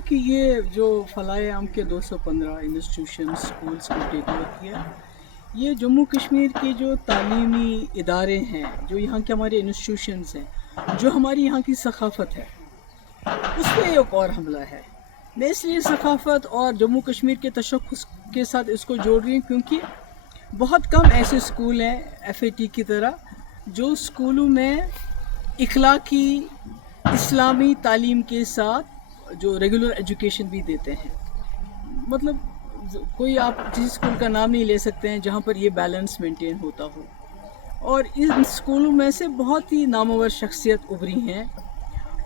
हूँ कि ये जो फलाए आम के 215 इंस्टीट्यूशन स्कूल्स को टेक ओवर किया, ये जम्मू कश्मीर के जो तालीमी इदारे हैं, जो यहाँ के हमारे इंस्टीट्यूशंस हैं, जो हमारी यहाँ की सकाफ़त है, उस पर एक और हमला है। मैं इसलिए सकाफ़त और जम्मू कश्मीर के तशख़्ख़ुस के साथ इसको जोड़ रही हूँ क्योंकि बहुत कम ऐसे स्कूल हैं FAT की तरह जो स्कूलों में इखलाकी इस्लामी तालीम के साथ जो रेगुलर एजुकेशन भी देते हैं। मतलब कोई आप किसी स्कूल का नाम नहीं ले सकते हैं जहाँ पर ये बैलेंस मेंटेन होता हो। और इन स्कूलों में से बहुत ही नामवर शख्सियत उभरी हैं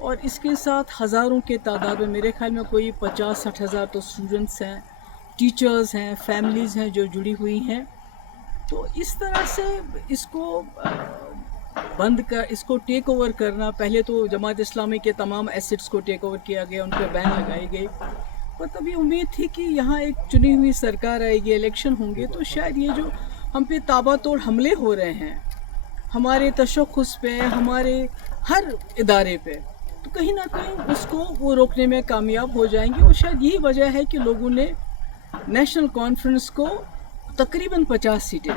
और इसके साथ हज़ारों के तादाद में, मेरे ख्याल में कोई 50-60 हज़ार तो स्टूडेंट्स हैं, टीचर्स हैं, फैमिलीज़ हैं जो जुड़ी हुई हैं। तो इस तरह से इसको इसको टेक ओवर करना, पहले तो जमात इस्लामी के तमाम एसेट्स को टेक ओवर किया गया, उन पर बैन लगाई गई। पर तभी उम्मीद थी कि यहाँ एक चुनी हुई सरकार आएगी, इलेक्शन होंगे, तो शायद ये जो हम पे ताबड़तोड़ हमले हो रहे हैं हमारे तशख़्ख़ुस पे, हमारे हर इदारे पे, तो कहीं ना कहीं उसको वो रोकने में कामयाब हो जाएंगे। और शायद यही वजह है कि लोगों ने नेशनल कॉन्फ्रेंस को तकरीबन 50 सीटें,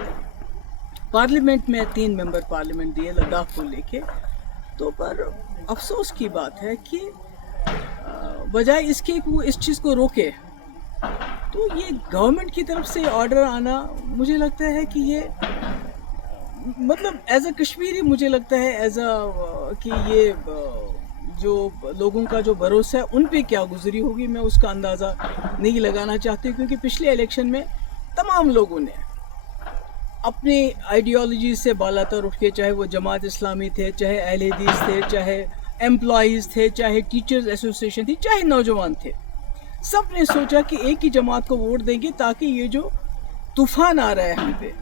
पार्लियामेंट में 3 मेंबर पार्लियामेंट दिए लद्दाख को लेके। तो पर अफसोस की बात है कि बजाय इसके कि वो इस चीज़ को रोके, तो ये गवर्नमेंट की तरफ से ऑर्डर आना, मुझे लगता है कि ये मतलब एज अ कश्मीरी मुझे लगता है कि ये जो लोगों का जो भरोसा है उन पे क्या गुजरी होगी, मैं उसका अंदाज़ा नहीं लगाना चाहती। क्योंकि पिछले इलेक्शन में तमाम लोगों ने अपनी आइडियोलॉजी से बालातर उठ के, चाहे वो जमात इस्लामी थे, चाहे अहले हदीस थे, चाहे एम्प्लॉइज़ थे, चाहे टीचर्स एसोसिएशन थी, चाहे नौजवान थे, सब ने सोचा कि एक ही जमात को वोट देंगे ताकि ये जो तूफ़ान आ रहा है हम पे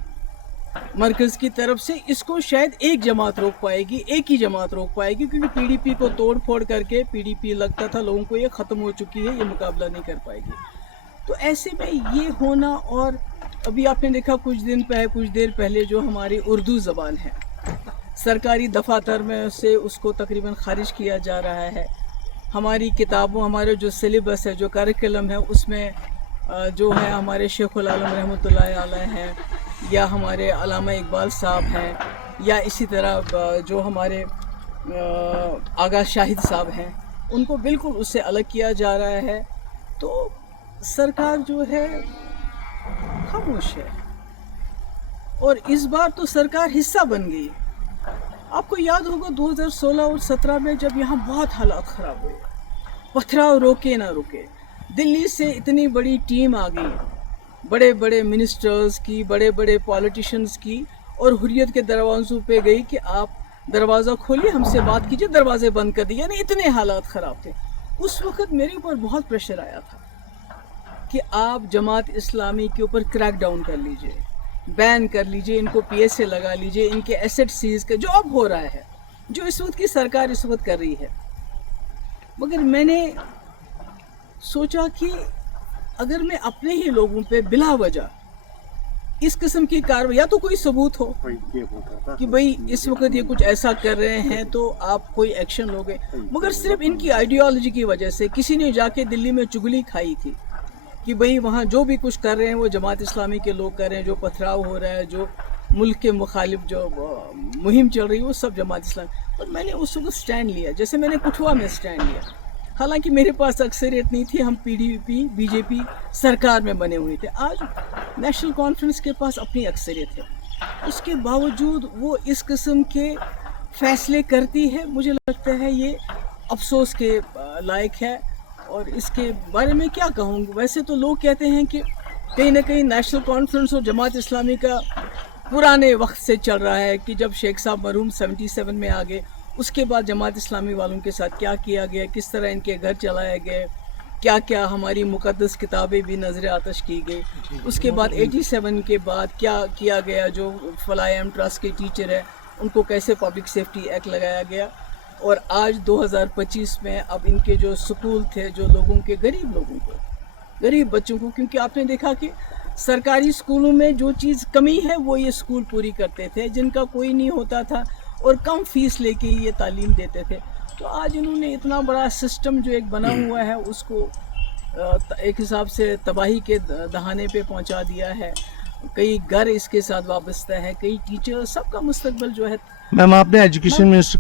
मरकज़ की तरफ से, इसको शायद एक जमात रोक पाएगी, एक ही जमात रोक पाएगी। क्योंकि PDP को तोड़ फोड़ करके PDP लगता था लोगों को ये ख़त्म हो चुकी है, ये मुकाबला नहीं कर पाएगी। तो ऐसे में ये होना, और अभी आपने देखा कुछ देर पहले जो हमारी उर्दू ज़बान है, सरकारी दफातर में से उसको तकरीबन ख़ारिज किया जा रहा है। हमारी किताबों, हमारे जो सिलेबस है, जो करिकुलम है, उसमें जो है हमारे शेखुल आलम रहमतुल्लाहि अलैह हैं, या हमारे अल्लामा इकबाल साहब हैं, या इसी तरह जो हमारे आगा शाहिद साहब हैं, उनको बिल्कुल उससे अलग किया जा रहा है। तो सरकार जो है खामोश है, और इस बार तो सरकार हिस्सा बन गई। आपको याद होगा 2016 और 17 में जब यहाँ बहुत हालात ख़राब हुए, पथराव रोके ना रुके, दिल्ली से इतनी बड़ी टीम आ गई, बड़े बड़े मिनिस्टर्स की, बड़े बड़े पॉलिटिशियंस की, और हुर्रियत के दरवाज़ों पे गई कि आप दरवाज़ा खोलिए, हमसे बात कीजिए, दरवाजे बंद कर दिए। यानी इतने हालात ख़राब थे। उस वक़्त मेरे ऊपर बहुत प्रेशर आया था कि आप जमात इस्लामी के ऊपर क्रैक डाउन कर लीजिए, बैन कर लीजिए, इनको PSA लगा लीजिए, इनके एसेट सीज कर, जो अब हो रहा है, जो इस वक्त की सरकार इस वक्त कर रही है। मगर मैंने सोचा कि अगर मैं अपने ही लोगों पे बिला वजह इस किस्म की कार्रवाई, या तो कोई सबूत हो कि भाई इस वक्त ये कुछ ऐसा कर रहे हैं तो आप कोई एक्शन लोगे, मगर सिर्फ इनकी आइडियोलॉजी की वजह से किसी ने जाके दिल्ली में चुगली खाई थी कि भाई वहाँ जो भी कुछ कर रहे हैं वो जमात इस्लामी के लोग कर रहे हैं, जो पथराव हो रहा है, जो मुल्क के मुखालिफ जो मुहिम चल रही है, वो सब जमात इस्लामी। और मैंने उस वक्त स्टैंड लिया, जैसे मैंने कठुआ में स्टैंड लिया। हालांकि मेरे पास अक्सरियत नहीं थी, हम PDP BJP सरकार में बने हुए थे। आज नेशनल कॉन्फ्रेंस के पास अपनी अक्सरियत है, उसके बावजूद वो इस किस्म के फैसले करती है। मुझे लगता है ये अफसोस के लायक है। और इसके बारे में क्या कहूँगी, वैसे तो लोग कहते हैं कि कहीं ना कहीं नेशनल कॉन्फ्रेंस और जमात इस्लामी का पुराने वक्त से चल रहा है, कि जब शेख साहब मरहूम 77 में आ गए, उसके बाद जमात इस्लामी वालों के साथ क्या किया गया, किस तरह इनके घर चलाए गए, क्या क्या हमारी मुक़द्दस किताबें भी नजर आतश की गई। उसके बाद 87 के बाद क्या किया गया, जो फलाए आम ट्रस्ट के टीचर है उनको कैसे पब्लिक सेफ्टी एक्ट लगाया गया। और आज 2025 में अब इनके जो स्कूल थे, जो लोगों के गरीब लोगों को, गरीब बच्चों को, क्योंकि आपने देखा कि सरकारी स्कूलों में जो चीज़ कमी है वो ये स्कूल पूरी करते थे, जिनका कोई नहीं होता था और कम फीस लेके ये तालीम देते थे। تو آج انہوں نے اتنا بڑا سسٹم جو ایک بنا ہوا ہے اس کو ایک حساب سے تباہی کے دہانے پہ پہنچا دیا ہے. کئی گھر اس کے ساتھ وابستہ ہے, کئی ٹیچر, سب کا مستقبل جو ہے. میم آپ نے ایجوکیشن منسٹر